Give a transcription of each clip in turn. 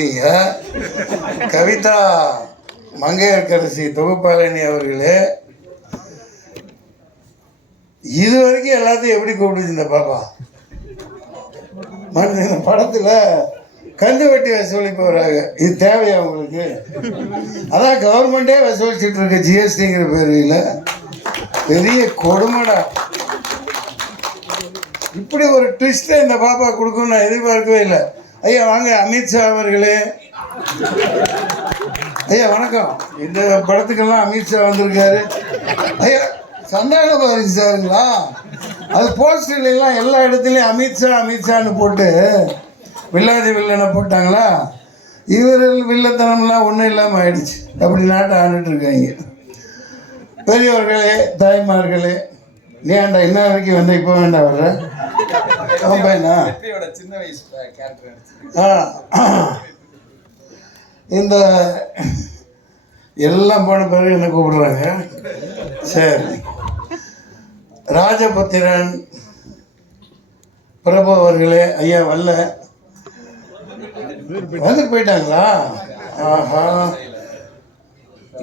கூப்பிட்டீங்க கவிதா மங்கையர்கரசி தொகுப்பாளினி அவர்களே இது வரைக்கும் எல்லாத்தையும் எப்படி கூப்பிடுச்சு இந்த பாப்பா? மண் இந்த படத்தில் கந்து வெட்டி வசூலிப்பவராக இது தேவையா உங்களுக்கு? அதான் கவர்மெண்டே வசூலிச்சுட்டு இருக்கு ஜிஎஸ்டிங்கிற பேரில். பெரிய கொடுமைடா. இப்படி ஒரு ட்விஸ்ட்டை இந்த பாப்பா கொடுக்கும்னு நான் எதிர்பார்க்கவே இல்லை. ஐயா வாங்க அமித்ஷா அவர்களே. ஐயா வணக்கம். இந்த படத்துக்கெல்லாம் அமித்ஷா வந்திருக்காரு. ஐயா சந்தான பாரதி சாருங்களா? அது போஸ்டர்லாம் எல்லாம் எல்லா இடத்துலையும் அமித்ஷா அமித்ஷான்னு போட்டு வில்லாதி வில்லனை போட்டாங்களா? இவர்கள் வில்லத்தனம்லாம் ஒன்றும் இல்லாமல் ஆயிடுச்சு. அப்படி நாட்டை ஆண்டுட்டு இருக்காங்க. பெரியவர்களே தாய்மார்களே நீ ஆண்டா இன்ன வரைக்கும் வந்து இப்போ வேண்டாம் வர்ற? வெற்றியோட சின்ன வயசு. இந்த எல்லாம் போன பிறகு என்ன கூப்பிடுறாங்க? சரி. ராஜபுத்திரன் பிரபு அவர்களே ஐயா வரல வந்துட்டு போயிட்டாங்களா? ஆஹா.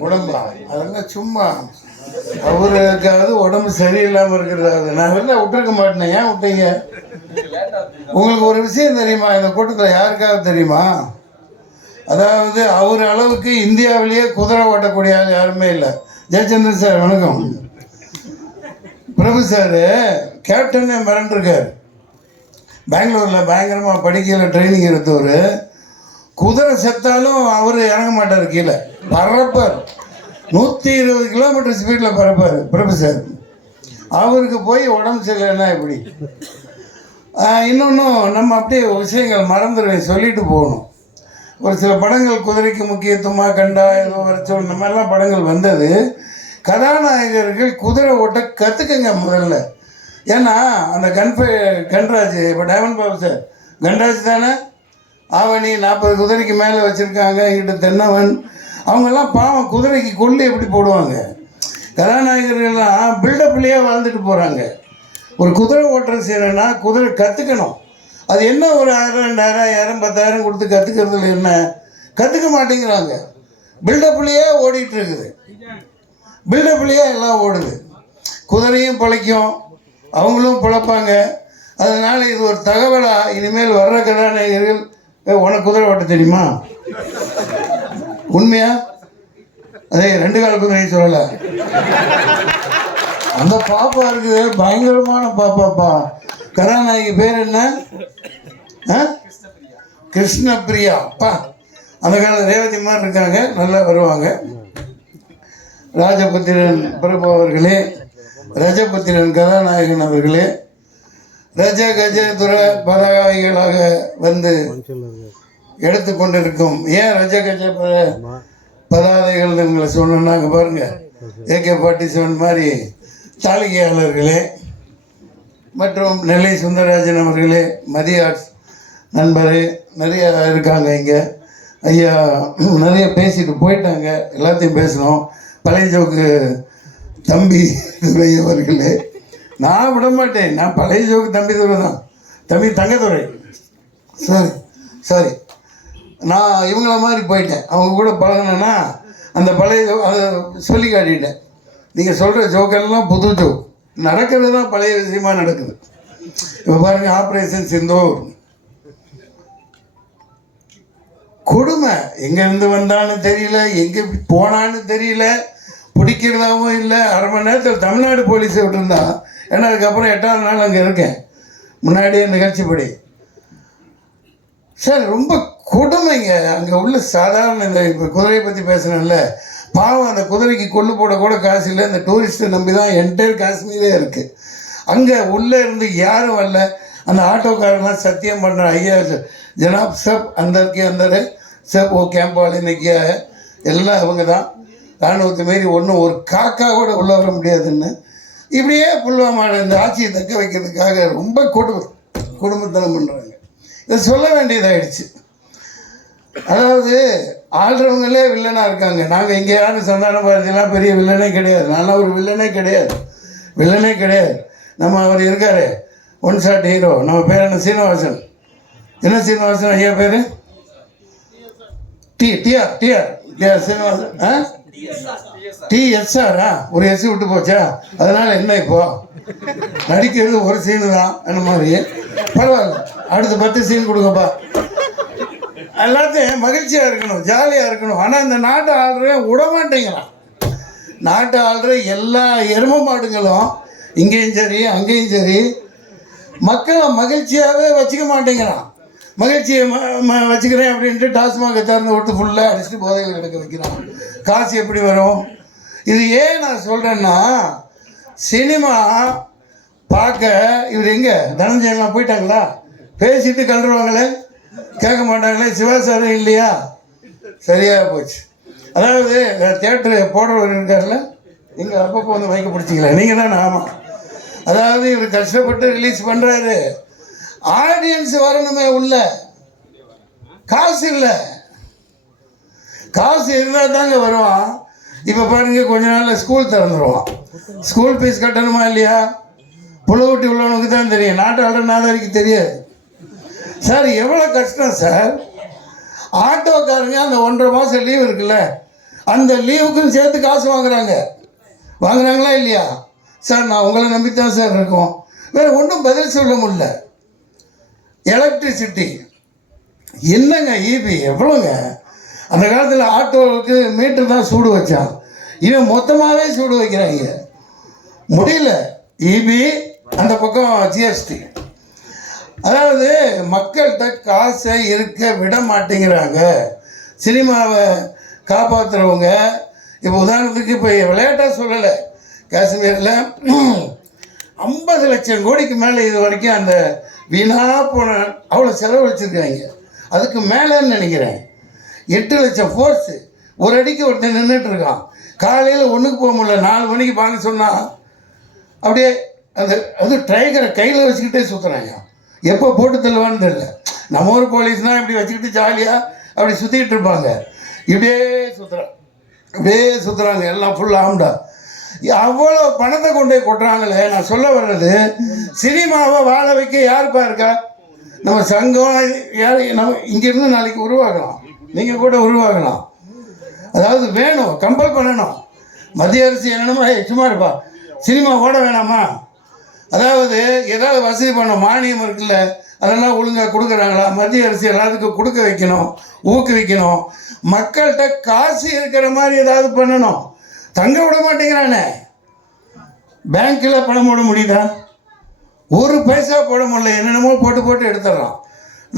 உடம்பா. அதெல்லாம் சும்மா. அவருக்காவது உடம்பு சரியில்லாமல் இருக்கிறது? நான் வெளில விட்டுருக்க மாட்டேன். ஏன் விட்டீங்க? உங்களுக்கு ஒரு விஷயம் தெரியுமா? இந்த கூட்டத்தில் யாருக்காவது தெரியுமா? அதாவது அவர் அளவுக்கு இந்தியாவிலேயே குதிரை ஓட்டக்கூடிய ஆள் யாருமே இல்லை. ஜெயச்சந்திரன் சார் வணக்கம். பிரபு சார் கேப்டனே மிரண்டிருக்கார். பெங்களூரில் பயங்கரமாக படிக்கல ட்ரைனிங் எடுத்தவர். குதிரை செத்தாலும் அவர் இறங்க மாட்டார் கீழே. பறப்பார் நூற்றி இருபது கிலோமீட்டர் ஸ்பீடில் பரப்பார் பிரபு சார் அவருக்கு போய் உடம்பு சரியில்லைன்னா எப்படி? இன்னொன்றும் நம்ம அப்படியே விஷயங்கள் மறந்துடுவேன் சொல்லிட்டு போகணும். ஒரு சில படங்கள் குதிரைக்கு முக்கியத்துவமாக கண்டா ஏதோ வரைச்சோம் இந்த மாதிரிலாம் படங்கள் வந்தது. கதாநாயகர்கள் குதிரை ஓட்ட கற்றுக்குங்க முதல்ல. ஏன்னா அந்த கன்பே கண்ராஜ் இப்போ டைமண்ட் பாபு சார் கண்ராஜ் தானே? ஆவணி நாற்பது குதிரைக்கு மேலே வச்சுருக்காங்க இங்கிட்ட தென்னவன். அவங்கெல்லாம் பாவம் குதிரைக்கு கொள்ளு எப்படி போடுவாங்க? கதாநாயகர்கள்லாம் பில்டப்லேயே வாழ்ந்துட்டு போகிறாங்க ஒரு குதிரை ஓட்டுறது செய்யணும்னா குதிரை கற்றுக்கணும் அது என்ன ஒரு ஆயிரம் ரெண்டாயிரம் ஐயாயிரம் பத்தாயிரம் கொடுத்து கற்றுக்கிறதுல என்ன? கற்றுக்க மாட்டேங்கிறாங்க. பில்டப்லேயே ஓடிட்டு இருக்குது. பில்டப்லேயே எல்லாம் ஓடுது. குதிரையும் பிழைக்கும். அவங்களும் பிழைப்பாங்க. அதனால் இது ஒரு தகவலாக இனிமேல் வர்ற கதாநாயகர்கள் உனக்கு குதிரை ஓட்ட தெரியுமா? உண்மையா? அதே ரெண்டு கால குதிரை சொல்லலை. அந்த பாப்பா இருக்குது பயங்கரமான பாப்பாப்பா. கதாநாயகி பேர் என்ன? ஆ? கிருஷ்ணபிரியா அப்பா அந்த கால ரேவதி மாதிரி இருக்காங்க நல்லா வருவாங்க. ராஜபுத்திரன் பிரபு அவர்களே ரஜபுத்திரன் கதாநாயகன் அவர்களே ரஜ கஜ துர பதாயிகளாக வந்து எடுத்து கொண்டிருக்கும் ஏன் ரஜ கஜ ப- பதாதைகள் உங்களை சொன்னாங்க பாருங்க. ஏகே ஃபார்ட்டி செவன் மாதிரி தாளிகையாளர்களே மற்றும் நெல்லை சுந்தரராஜன் அவர்களே மதிய ஆர்ட்ஸ் நண்பரே நிறைய இருக்காங்க இங்கே. ஐயா நிறைய பேசிட்டு போயிட்டாங்க. எல்லாத்தையும் பேசணும் பழைய ஜோக்கு தம்பி துரை அவர்களே. நான் விட மாட்டேன். நான் பழைய ஜோக்கு தம்பி துரை தான். தம்பி தங்கத்துறை சரி சரி. நான் இவங்கள மாதிரி போயிட்டேன். அவங்க கூட பழகினேன்னா அந்த பழைய அதை சொல்லி காட்டிட்டேன். நீங்கள் சொல்கிற ஜோக்கெல்லாம் புது ஜோக் நடக்கிறது தான் பழைய விஷயமா நடக்குது. இப்போ பாருங்க ஆப்ரேஷன் சிந்தூர் கொடுமை. எங்கேருந்து வந்தான்னு தெரியல எங்கே போனான்னு தெரியல பிடிக்கிறதாவும் இல்லை. அரை மணி நேரத்தில் தமிழ்நாடு போலீஸை விட்டுருந்தா ஏன்னா அதுக்கப்புறம் எட்டாவது நாள் அங்கே இருக்கேன். முன்னாடியே நிகழ்ச்சிப்படி. சார் ரொம்ப கொடுமைங்க. அங்கே உள்ள சாதாரண இந்த இப்போ குதிரையை பற்றி பேசுகிறேன்ல பாவம் அந்த குதிரைக்கு கொள்ளு போட கூட காசு இல்லை. அந்த டூரிஸ்ட்டை நம்பி தான் என்டையர் காஷ்மீரே இருக்குது அங்கே உள்ளே இருந்து யாரும் வரல. அந்த ஆட்டோக்காரன்லாம் சத்தியம் பண்ணுற ஐயா ஜனாப் சப் அந்தர்க்கு அந்தர். சப் ஓ கேம்பால் வாலி இன்னைக்கு எல்லாம் அவங்க தான். ராணுவத்தை மாரி ஒன்றும் ஒரு காக்கா கூட உள்ளே வர முடியாதுன்னு. இப்படியே புல்வாமாவில் இந்த ஆட்சியை தக்க வைக்கிறதுக்காக ரொம்ப குடும்ப குடும்பத்தனம் பண்ணுறாங்க இதை சொல்ல வேண்டியதாகிடுச்சு அதாவது ஆள்றவங்களே வில்லனாக இருக்காங்க. நாங்கள் இங்கே யாரும் சந்தான பாரதியெல்லாம் பெரிய வில்லனே கிடையாது. நான்லாம் ஒரு வில்லனே கிடையாது. வில்லனே கிடையாது. நம்ம அவர் இருக்காரு. ஒன் ஷாட் ஹீரோ நம்ம பேர் என்ன? சீனிவாசன். என்ன சீனிவாசன் ஐயா பேர்? T TR TR TR Srinivasan. ஆ? டிஎஸ்ஆரா ஒரு எஸ் விட்டு போச்சா? அதனால என்ன இப்போ? நடிக்கிறது ஒரு சீனு தான். அந்த மாதிரி? பரவாயில்ல. அடுத்த பத்து சீன் கொடுங்கப்பா. எல்லாத்தையும் மகிழ்ச்சியாக இருக்கணும் ஜாலியாக இருக்கணும். ஆனால் இந்த நாட்டை ஆள்றவன் விட மாட்டேங்கிறான். நாட்டை ஆள்ற எல்லா எரும மாடுகளும் இங்கேயும் சரி அங்கேயும் சரி மக்களை மகிழ்ச்சியாகவே வச்சுக்க மாட்டேங்கிறான். மகிழ்ச்சியை ம ம- வச்சுக்கிறேன் அப்படின்ட்டு டாஸ்மாக திறந்து விட்டு ஃபுல்லாக அடிச்சுட்டு போதைகள் எடுக்க வைக்கிறான். காசு எப்படி வரும்? இது ஏன் நான் சொல்கிறேன்னா சினிமா பார்க்க இவர் எங்கே? தனஞ்சயன்லாம் போயிட்டாங்களா? பேசிட்டு கண்டுருவாங்களே கேட்க மாட்டாங்களே சிவாசாரம் இல்லையா? சரியாக போச்சு. அதாவது தேட்டரு போடுறவர் இருக்கார்ல இங்கே அப்பப்போ வந்து மைக்க பிடிச்சிக்கல. நீங்கள் தான் ஆமாம் அதாவது இவர் கஷ்டப்பட்டு ரிலீஸ் பண்ணுறாரு ஆடியன்ஸ் வரணுமே உள்ள. காசு இல்லை. காசு இருந்தால் தாங்க வருவான். இப்போ பாருங்க கொஞ்ச நாளில் ஸ்கூல் திறந்துருவான். ஸ்கூல் ஃபீஸ் கட்டணுமா இல்லையா? புலவட்டி உள்ளவனுக்கு தான் தெரியும். நாட்டு ஆளுற நாதாரிக்கு தெரியாது. சார் எவ்வளோ கஷ்டம் சார்? ஆட்டோக்காரங்க அந்த ஒன்றரை மாதம் லீவ் இருக்குல்ல அந்த லீவுக்கும் சேர்த்து காசு வாங்குறாங்க. வாங்குறாங்களா இல்லையா? சார் நான் உங்களை நம்பி தான் சார் இருக்கோம். வேறு ஒன்றும் பதில் சொல்ல முடியல. எலக்ட்ரிசிட்டி என்னங்க ஈபி எவ்வளோங்க அந்த காலத்தில் ஆட்டோவுக்கு மீட்டர் தான் சூடு வச்சான். இவன் மொத்தமாகவே சூடு வைக்கிறாங்க. முடியல. இபி அந்த பக்கம் ஜிஎஸ்டி அதாவது மக்கள்கிட்ட காசை இருக்க விட மாட்டேங்கிறாங்க. சினிமாவை காப்பாற்றுறவங்க இப்போ உதாரணத்துக்கு இப்போ விளையாட்டாக சொல்லலை. காஷ்மீரில் ஐம்பது லட்சம் கோடிக்கு மேலே இது வரைக்கும் அந்த வீணாக போன அவ்வளோ செலவழிச்சிருக்காங்க. அதுக்கு மேலேன்னு நினைக்கிறேன். எட்டு லட்சம் ஃபோர்ஸு ஒரு அடிக்கு ஒருத்தன் நின்றுட்டு இருக்கான். காலையில் ஒன்றுக்கு போக முடியல நாலு மணிக்கு வாங்க சொன்னால் அப்படியே அந்த அது ட்ரைகரை கையில் வச்சுக்கிட்டே சுற்றுறாங்க எப்போ போட்டு தள்ளுவான்னு தெரியல. நம்ம ஊர் போலீஸ்னால் இப்படி வச்சுக்கிட்டு ஜாலியாக அப்படி சுற்றிக்கிட்டு இருப்பாங்க. இப்படியே சுற்றுறாங்க அப்படியே சுற்றுறாங்க எல்லாம் ஃபுல் ஆம்டா அவ்வளோ பணத்தை கொண்டு போய் கொட்டுறாங்களே. நான் சொல்ல வர்றது சினிமாவை வாழ வைக்க யாருப்பா இருக்கா நம்ம சங்கம் யார் நம்ம இங்கேருந்து நாளைக்கு உருவாகலாம். நீங்கள் கூட உருவாகலாம். அதாவது வேணும் கம்பல் பண்ணணும். மத்திய அரசு என்னென்னமோ சும்மா இருப்பா. சினிமா ஓட வேணாமா? அதாவது ஏதாவது வசதி பண்ண மானியம் இருக்குல்ல அதெல்லாம் ஒழுங்காக கொடுக்குறாங்களா? மத்திய அரசு எல்லாத்துக்கும் கொடுக்க வைக்கணும் ஊக்குவிக்கணும். மக்கள்கிட்ட காசு இருக்கிற மாதிரி ஏதாவது பண்ணணும். தங்க விட மாட்டேங்கிறானே. பேங்க்கில் பணம் போட முடியுதா? ஒரு பைசா போட முடியல என்னென்னமோ போட்டு போட்டு எடுத்துடுறான்.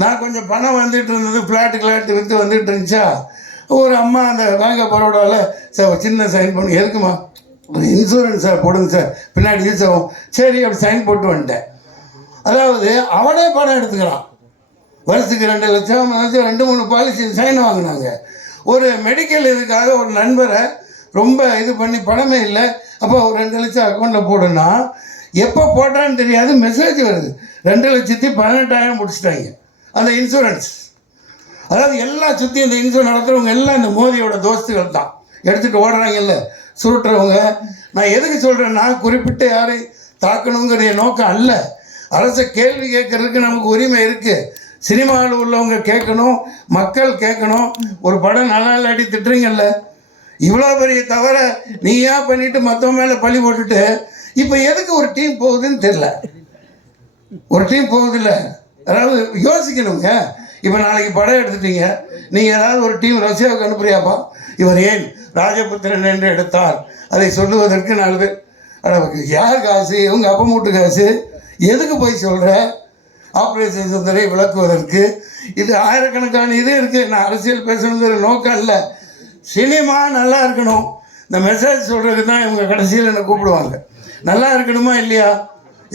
நான் கொஞ்சம் பணம் வந்துட்டு இருந்தது ஃப்ளாட்டு கிளாட்டு விற்று வந்துட்டு இருந்துச்சா? ஒரு அம்மா அந்த பேங்க் பரோடாவில் சார் சின்ன சைன் பண்ணி எதுக்குமா இன்சூரன்ஸ் சார் போடுங்க சார் பின்னாடி யூஸ் ஆகும். சரி அப்படி சைன் போட்டு வந்துட்டேன். அதாவது அவனே பணம் எடுத்துக்கிறான். வருஷத்துக்கு ரெண்டு லட்சம் லட்சம் ரெண்டு மூணு பாலிசி சைன் வாங்கினாங்க. ஒரு மெடிக்கல் இதுக்காக ஒரு நண்பரை ரொம்ப இது பண்ணி பணமே இல்லை. அப்போ ஒரு ரெண்டு லட்சம் அக்கௌண்ட்டில் போடுன்னா எப்போ போட்டான்னு தெரியாது மெசேஜ் வருது. ரெண்டு லட்சத்தி பதினெட்டாயிரம் முடிச்சிட்டாங்க. அந்த இன்சூரன்ஸ் அதாவது எல்லா சுற்றி இந்த இன்சூரன்ஸ் நடத்துகிறவங்க எல்லாம் இந்த மோதியோட தோஸ்துகள் தான். எடுத்துகிட்டு ஓடுறாங்கல்ல சுருட்டுறவங்க. நான் எதுக்கு சொல்கிறேன்னா குறிப்பிட்ட யாரை தாக்கணுங்கிற நோக்கம் அல்ல. அரசு கேள்வி கேட்கறதுக்கு நமக்கு உரிமை இருக்குது சினிமாவில் உள்ளவங்க கேட்கணும் மக்கள் கேட்கணும். ஒரு படம் நல்லா இல்லாட்டி திட்டுறீங்கல்ல. இவ்வளோ பெரிய தவிர ஏன் பண்ணிட்டு மற்றவங்க மேலே பழி போட்டுட்டு? இப்போ எதுக்கு ஒரு டீம் போகுதுன்னு தெரில ஒரு டீம் போகுதில்ல. அதாவது யோசிக்கணுங்க. இப்போ நாளைக்கு படம் எடுத்துட்டீங்க. நீங்கள் ஏதாவது ஒரு டீம் ரஷ்யாவுக்கு அனுப்புறியாப்பா? இவர் ஏன் ராஜபுத்திரன் என்று எடுத்தார்? அதை சொல்லுவதற்கு நாலு பேர் அளவுக்கு யார் காசு? இவங்க அப்பா மூட்டு காசு? எதுக்கு போய் சொல்கிற ஆப்ரேஷன் சுந்தரை விளக்குவதற்கு. இது ஆயிரக்கணக்கான இது இருக்குது நான் அரசியல் பேசணுங்கிற நோக்கம் இல்லை. சினிமா நல்லா இருக்கணும். இந்த மெசேஜ் சொல்கிறதுக்கு தான் இவங்க கடைசியில் என்னை கூப்பிடுவாங்க. நல்லா இருக்கணுமா இல்லையா?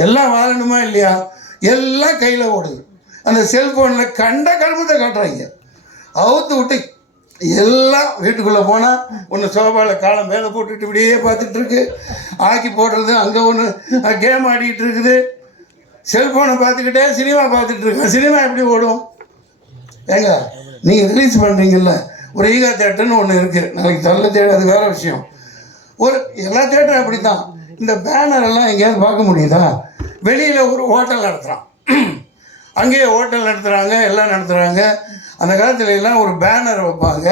எல்லாம் வாழணுமா இல்லையா? எல்லாம் கையில் ஓடுது. அந்த செல்ஃபோனில் கண்ட கருமத்தை காட்டுறாங்க. அவுத்து விட்டு எல்லாம் வீட்டுக்குள்ளே போனால் ஒன்று சோபாவில் காலம் மேலே போட்டுட்டு இப்படியே பார்த்துட்டு இருக்கு. ஆக்கி போடுறது அங்கே ஒன்று கேம் ஆடிக்கிட்டு இருக்குது. செல்ஃபோனை பார்த்துக்கிட்டே சினிமா பார்த்துட்டு இருக்கேன் சினிமா எப்படி ஓடும்? ஏங்க நீங்கள் ரிலீஸ் பண்ணுறீங்கல்ல ஒரு ஈகா தேட்டர்னு ஒன்று இருக்குது நாளைக்கு தள்ள தேட்டர் அது வேறு விஷயம். ஒரு எல்லா தேட்டரும் அப்படி தான் இந்த பேனர் எல்லாம் எங்கேயாவது பார்க்க முடியுதா? வெளியில் ஒரு ஹோட்டல் நடத்துகிறான் அங்கேயே ஹோட்டல் நடத்துகிறாங்க எல்லாம் நடத்துகிறாங்க அந்த காலத்துல எல்லாம் ஒரு பேனர் வைப்பாங்க.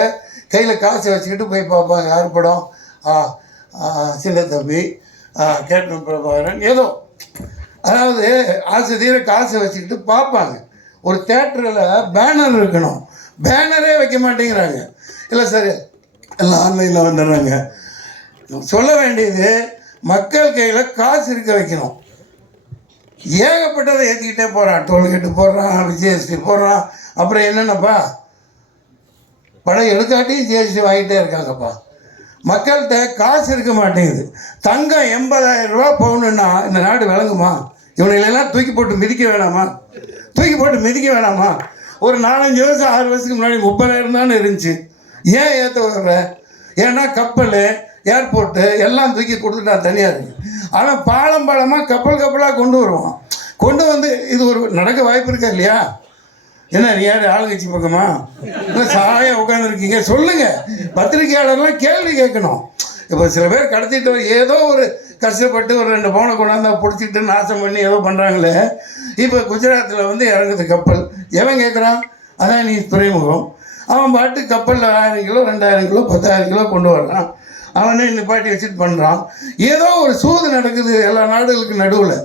கையில் காசு வச்சுக்கிட்டு போய் பார்ப்பாங்க. யார் படம்? ஆ சின்ன தம்பி ஆ, கேப்டன் பிரபாகரன். ஏதோ. அதாவது ஆசை தீர காசை வச்சுக்கிட்டு பார்ப்பாங்க. ஒரு தேட்டரில் பேனர் இருக்கணும். பேனரே வைக்க மாட்டேங்கிறாங்க. இல்லை சார் எல்லாம் ஆன்லைனில் வந்துடுறாங்க. சொல்ல வேண்டியது மக்கள் கையில் காசு இருக்க வைக்கணும். ஏகப்பட்டதை ஏற்றிக்கிட்டே போகிறான் டோல்கேட்டு போடுறான் ஜிஎஸ்டி போடுறான். அப்புறம் என்னென்னப்பா? படம் எடுக்காட்டியும் ஜிஎஸ்டி வாங்கிட்டே இருக்காங்கப்பா. மக்கள்கிட்ட காசு இருக்க மாட்டேங்குது. தங்கம் எண்பதாயிரம் ரூபா போகணுன்னா இந்த நாடு விளங்குமா? இவனைகளெல்லாம் தூக்கி போட்டு மிதிக்க வேணாமா? தூக்கி போட்டு மிதிக்க வேணாமா? ஒரு நாலஞ்சு வருஷம் ஆறு வருஷத்துக்கு முன்னாடி முப்பதாயிரம் தானே இருந்துச்சு. ஏன் ஏற்ற வர்ற? ஏன்னா கப்பல் ஏர்போர்ட்டு எல்லாம் தூக்கி கொடுத்துட்டா தனியாக இருக்கு. ஆனால் பாலம் பாலமாக கப்பல் கப்பலாக கொண்டு வருவான் கொண்டு வந்து இது ஒரு நடக்க வாய்ப்பு இருக்கா இல்லையா? என்ன நீ யார்? ஆளுங்கட்சி பக்கமா? இல்லை சாயம் உட்காந்துருக்கீங்க சொல்லுங்க. பத்திரிகையாளர்லாம் கேள்வி கேட்கணும். இப்போ சில பேர் கடத்திட்டு ஏதோ ஒரு கஷ்டப்பட்டு ஒரு ரெண்டு பவுனை கொண்டாந்து பிடிச்சிட்டு நாசம் பண்ணி ஏதோ பண்ணுறாங்களே இப்போ குஜராத்தில் வந்து இறங்குது கப்பல். எவன் கேட்குறான் அதான் நீ துறைமுகம். அவன் பாட்டு கப்பலில் ஆயிரம் கிலோ ரெண்டாயிரம் கிலோ பத்தாயிரம் கிலோ கொண்டு வர்றான். அவனே நிப்பாட்டி வச்சுட்டு பண்ணுறான் ஏதோ ஒரு சூது நடக்குது எல்லா நாடுகளுக்கு நடுவில்.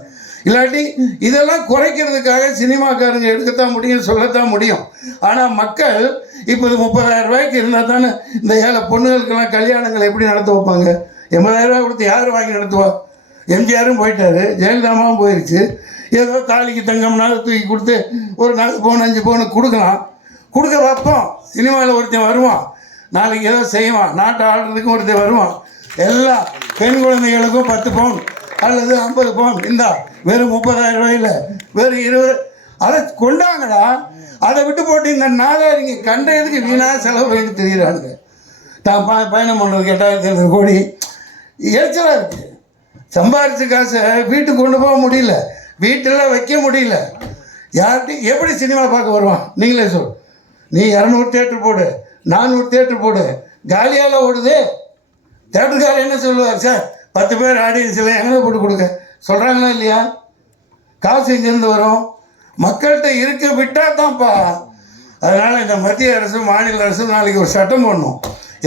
இல்லாட்டி இதெல்லாம் குறைக்கிறதுக்காக சினிமாக்காரங்க எடுக்கத்தான் முடியும் சொல்லத்தான் முடியும். ஆனால் மக்கள் இப்போ இது முப்பதாயிரம் ரூபாய்க்கு இருந்தால் தானே இந்த ஏழை பொண்ணுகளுக்கெல்லாம் கல்யாணங்களை எப்படி நடத்த வைப்பாங்க? எண்பதாயிரம் ரூபாய் கொடுத்து யார் வாங்கி நடத்துவா? எம்ஜிஆரும் போயிட்டாரு ஜெயலலிதாமாவும் போயிடுச்சு ஏதோ தாலிக்கு தங்கம்னாலும் தூக்கி கொடுத்து ஒரு நாலு பவுன் அஞ்சு பவுன் கொடுக்கலாம். கொடுக்க வைப்போம். சினிமாவில் ஒருத்தன் வருவான். நாளைக்கு ஏதோ செய்வான். நாட்டை ஆடுறதுக்கும் ஒருத்தர் வருவான். எல்லா பெண் குழந்தைகளுக்கும் பத்து பவுன் அல்லது ஐம்பது பவுன். இந்தா வெறும் முப்பதாயிரம் ரூபாயில் வெறும் இருபது. அதை கொண்டாங்கடா. அதை விட்டு போட்டு இந்த நாதாரிங்க கண்ட இதுக்கு வீணாக செலவு பண்ணி தெரியுறானுங்க. தான் ப பயணம் பண்ணுறதுக்கு எட்டாயிரத்தி ஐநூறு கோடி. எரிச்சலாக இருக்குது சம்பாரிச்ச காசை வீட்டுக்கு கொண்டு போக முடியல. வீட்டில் வைக்க முடியல. யார்கிட்டையும் எப்படி சினிமா பார்க்க வருவான்? நீங்களே சொல். நீ இரநூறு தேட்டர் போடு. நானூறு தேட்டர் போடு. காலியால் ஓடுது. தேட்டருக்காரர் என்ன சொல்லுவார் சார் பத்து பேர் ஆடியன்ஸில் எங்கே போட்டு கொடுங்க. சொல்கிறாங்களா இல்லையா? காசு எங்கேருந்து வரும். மக்கள்கிட்ட இருக்க விட்டால் தான்ப்பா. அதனால் இந்த மத்திய அரசும் மாநில அரசும் நாளைக்கு ஒரு சட்டம் போடணும்.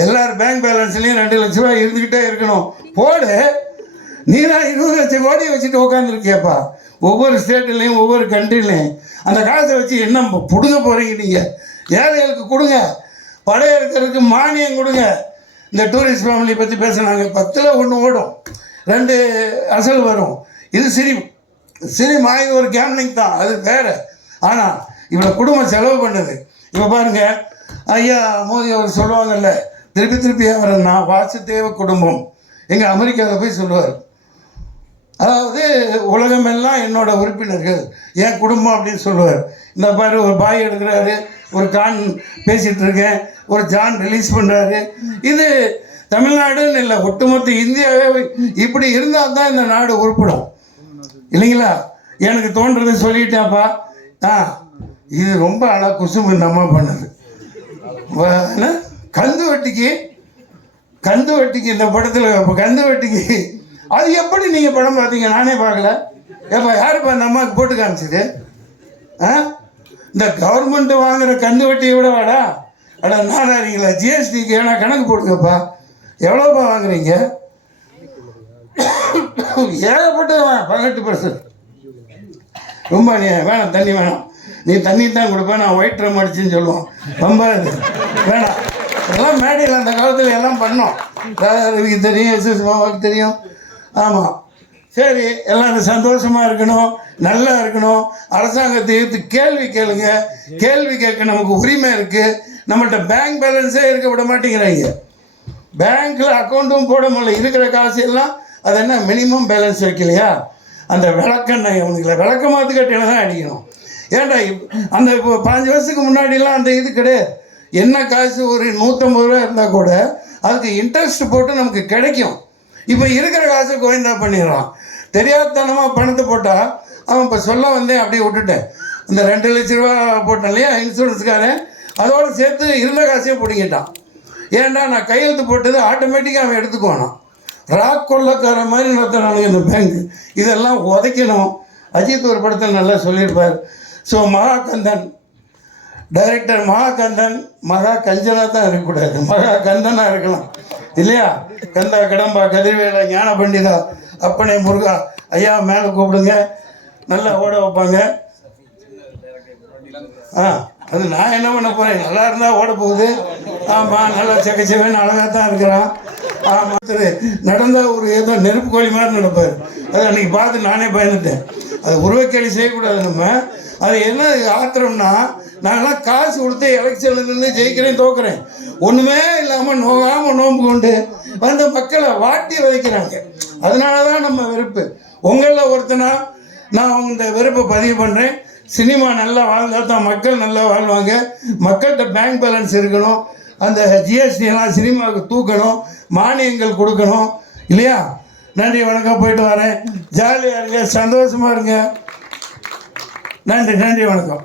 எல்லார் பேங்க் பேலன்ஸ்லேயும் ரெண்டு லட்ச ரூபாய் இருந்துக்கிட்டே இருக்கணும். போடு. நீ தான் இருபது லட்சம் கோடி வச்சுட்டு உட்காந்துருக்கியப்பா ஒவ்வொரு ஸ்டேட்லேயும் ஒவ்வொரு கண்ட்ரிலையும் அந்த காசை வச்சு என்ன பிடுங்க போகிறீங்க நீங்கள் ஏழைகளுக்கு கொடுங்க. படையெடுக்கிறதுக்கு மானியம் கொடுங்க. இந்த டூரிஸ்ட் ஃபேமிலி பற்றி பேசுனாங்க. பத்தில் ஒன்று ஓடும். ரெண்டு அசல் வரும். இது சிரி சினிமா இது ஒரு கேம்லிங் தான். அது வேறு. ஆனால் இவ்வளோ குடும்பம் செலவு பண்ணுது. இப்போ பாருங்கள் ஐயா மோதி அவர் சொல்லுவாங்கல்ல திருப்பி திருப்பி அவர் நான் வாசுதேவ குடும்பம். எங்கள் அமெரிக்காவில் போய் சொல்லுவார். அதாவது உலகமெல்லாம் என்னோட உறுப்பினர்கள். என் குடும்பம் அப்படின்னு சொல்லுவார். இந்த பாரு ஒரு பாய் எடுக்கிறாரு. ஒரு கான் பேசிகிட்டு இருக்கேன் ஒரு ஜான் ரிலீஸ் பண்ணுறாரு இது தமிழ்நாடுன்னு இல்லை ஒட்டுமொத்த இந்தியாவே இப்படி இருந்தால் தான் இந்த நாடு உருப்படும். இல்லைங்களா? எனக்கு தோன்றதை சொல்லிட்டேன்ப்பா ஆ இது ரொம்ப அழகாக குசும்பு இந்த அம்மா பண்ணது. என்ன? கந்து வட்டிக்கு கந்து வட்டிக்கு இந்த படத்தில் கந்து வட்டிக்கு அது எப்படி நீங்கள் படம் பார்த்தீங்க? நானே பார்க்கல. ஏப்பா யாருப்பா அந்த அம்மாவுக்கு போட்டு காமிச்சது? ஆ? இந்த கவர்மெண்ட் வாங்குற கந்து வட்டியை விட வாடா அட நாடாரிங்களா ஜிஎஸ்டிக்கு ஏன்னா கணக்கு போடுங்கப்பா. எவ்வளோப்பா வாங்குறீங்க? ஏகப்பட்டவன் பதினெட்டு பர்சன்ட் ரொம்ப நீ வேணாம் தண்ணி வேணாம். நீ தண்ணி தான் கொடுப்பேன் நான் ஒயிட் ட்ரம் அடிச்சுன்னு சொல்லுவோம் ரொம்ப வேணாம். எல்லாம் மேடையில் அந்த காலத்தில் எல்லாம் பண்ணோம். தெரியும்? எஸ் தெரியும். ஆமாம் சரி எல்லாரும் சந்தோஷமாக இருக்கணும் நல்லா இருக்கணும். அரசாங்கத்தை எடுத்து கேள்வி கேளுங்க. கேள்வி கேட்க நமக்கு உரிமை இருக்குது நம்மள்கிட்ட பேங்க் பேலன்ஸே இருக்க விட மாட்டேங்கிறாங்க. பேங்க்கில் அக்கௌண்ட்டும் போட முடியல. இருக்கிற காசு எல்லாம் அது என்ன மினிமம் பேலன்ஸ் வைக்கலையா? அந்த விளக்கண்ணை அவனுங்களை விளக்க மாற்று கட்டின தான் அடிக்கணும். ஏன்டா அந்த இப்போ பாஞ்சு வருஷத்துக்கு முன்னாடிலாம் அந்த இது கிடையாது. என்ன காசு ஒரு நூற்றம்பது ரூபா இருந்தால் கூட அதுக்கு இன்ட்ரெஸ்ட் போட்டு நமக்கு கிடைக்கும். இப்போ இருக்கிற காசை கோயந்தா பண்ணிடுறான். தெரியாதனமாக பணத்தை போட்டால் அவன் இப்போ சொல்ல வந்தேன் அப்படியே விட்டுட்டேன். அந்த ரெண்டு லட்ச ரூபா போட்டேன் இல்லையா இன்சூரன்ஸ்காரன்? அதோடு சேர்த்து இருந்த காசையும் பிடிங்கிட்டான். ஏன்டா நான் கையெழுத்து போட்டது ஆட்டோமேட்டிக்காக அவன் எடுத்துக்குவானான் ராக் கொள்ளக்கார மாதிரி நடத்துறானுங்க இந்த பேங்க் இதெல்லாம் உதைக்கணும். அஜித் ஒரு படத்தில் நல்லா சொல்லியிருப்பார். ஸோ மகாகந்தன் டைரக்டர் மகாகந்தன் மகா கஞ்சனா தான் இருக்கக்கூடாது. மகா கந்தனா இருக்கலாம். இல்லையா? கந்தா கடம்பா கதிர்வேல ஞான பண்டிதா அப்பனே முருகா ஐயா மேலே கூப்பிடுங்க. நல்லா ஓட வைப்பாங்க. ஆ அது நான் என்ன பண்ண போகிறேன் நல்லா இருந்தால் ஓட போகுது. ஆமாம் நல்லா செக்கச்செவன்னு அழகாக தான் இருக்கிறான். ஆமாம் நடந்தால் ஒரு ஏதோ நெருப்பு கோழி மாதிரி நடப்பார். அது அன்றைக்கி பார்த்து நானே பயந்துட்டேன். அது உருவக்கேடி செய்யக்கூடாது நம்ம. அது என்ன ஆத்திரம்னா நாங்களாம் காசு கொடுத்து எலெக்ஷனில் நின்று ஜெயிக்கிறேன் தோக்குறேன். ஒன்றுமே இல்லாமல் நோகாமல் நோம்பு கொண்டு வந்து மக்களை வாட்டி வதைக்கிறாங்க. அதனால தான் நம்ம வெறுப்பு. உங்களில் ஒருத்தனா நான் இந்த வெறுப்பை பதிவு பண்ணுறேன் சினிமா நல்லா வாழ்ந்தால் தான் மக்கள் நல்லா வாழ்வாங்க. மக்கள்கிட்ட பேங்க் பேலன்ஸ் இருக்கணும். அந்த ஜிஎஸ்டி எல்லாம் சினிமாவுக்கு தூக்கணும். மானியங்கள் கொடுக்கணும். இல்லையா? நன்றி வணக்கம் போயிட்டு வரேன். ஜாலியாக இருங்க சந்தோஷமாக இருங்க. நன்றி நன்றி வணக்கம்.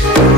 Thank